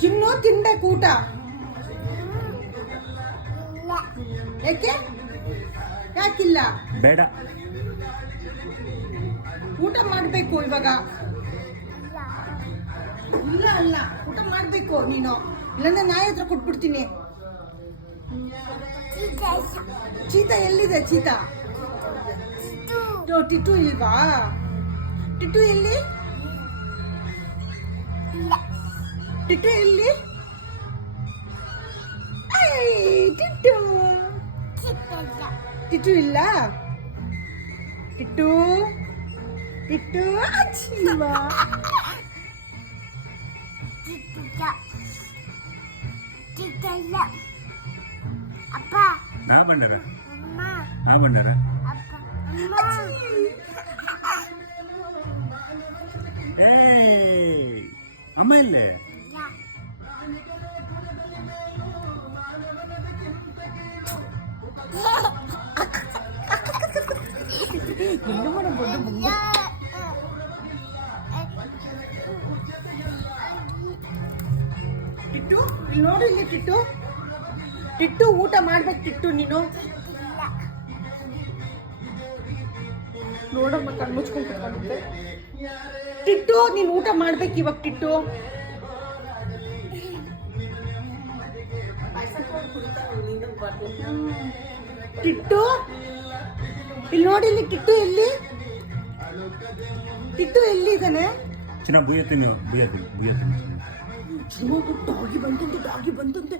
ಚಿನ್ನು ತಿನ್ಬೇಕು ಊಟ. ಯಾಕೆ ಯಾಕಿಲ್ಲ? ಬೇಡ, ಊಟ ಮಾಡ್ಬೇಕು ಇವಾಗ. ಇಲ್ಲ ಅಲ್ಲ, ಊಟ ಮಾಡ್ಬೇಕು ನೀನು, ಇಲ್ಲಾಂದ್ರೆ ನಾಯಿ ಹತ್ರ ಕೊಟ್ಬಿಡ್ತೀನಿ. ಚೀತಾ ಎಲ್ಲಿದೆ? ಚೀತಾ ಟಿಟ್ಟು ಇಲ್ವಾ? ಟಿಟ್ಟು ಎಲ್ಲಿ? ಟಿಟ್ಟು ಎಲ್ಲಿ? ಟಿಟ್ಟು ಟಿಟ್ಟು ಇಲ್ಲ. ಟಿಟ್ಟು ಟಿಟ್ಟು ಅಚ್ಚಿಲ್ವಾ? ನಾ ಬಂಡಾರ ನಾ ಬಂಡಾರ ಏ ಅಮ್ಮ ಇಲ್ಲೇ? ಟಿಟ್ಟು ಇಲ್ಲಿ ನೋಡು, ಇಲ್ಲಿ ಟಿಟ್ಟು. ಟಿಟ್ಟು ಊಟ ಮಾಡ್ಬೇಕು ಟಿಟ್ಟು ನೀನು. ನೋಡಮ್ಮ ಕಣ್ಣು ಮುಚ್ಕೊಂಡು ಟಿಟ್ಟು ನೀನು ಊಟ ಮಾಡ್ಬೇಕು ಇವಾಗ. ಟಿಟ್ಟು ಟಿಟ್ಟು ಇಲ್ಲಿ ನೋಡಿ, ಇಲ್ಲಿ ಟಿಟ್ಟು ಎಲ್ಲಿ? ಟಿಟ್ಟು ಎಲ್ಲಿ ಇದ್ದಾನೆ? ಚಿನ್ನ ಬುಯ್ಯತ್ತೀನಿ ಡಾಗಿ ಬಂತಂತೆ.